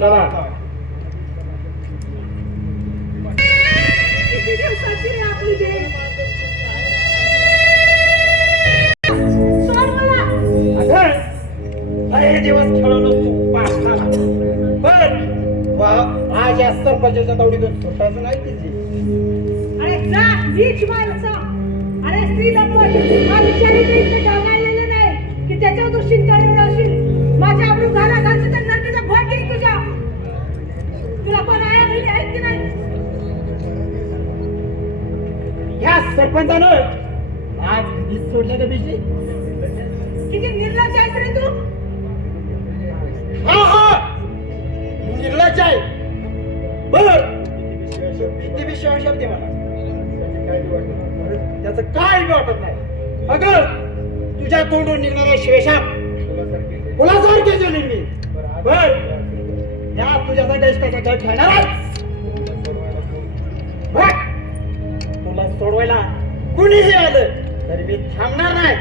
चला किती दिवसाची रे आपली भेट? सोड मला. अगं लय दिवस खेळलो तू पाचला पण आज या सरपंचाच्या तावडीतून सुटायचं नाही तिची. अरे जा नीच माणसा. अरे स्त्री लंबट माझी चरित्र इतके ढवळलेलं नाही की त्याच्यावर तू शिंकाळून असेल. माझ्या आबरू घाला घालते तर नरकीचा भोग घेईन तुझ्या. तुला पण आया बहिणी आहेत की नाही? या सरपंचानं आज कधीच सोडलं का बिजी? किती निर्लज्ज आहेस रे तू. हा निर्लज्ज आहे. बर किती बी शिवाय शब्द मला त्याचं काय बी वाटत नाही. अगं तुझ्या तोंडून निघणाऱ्या शिवेशाप कुणासारखे गेली मी. बर या तुझ्यासाठी इष्टाचा खेळ खेळणार तुला सोडवायला कुणीही आलं तरी मी थांबणार नाही.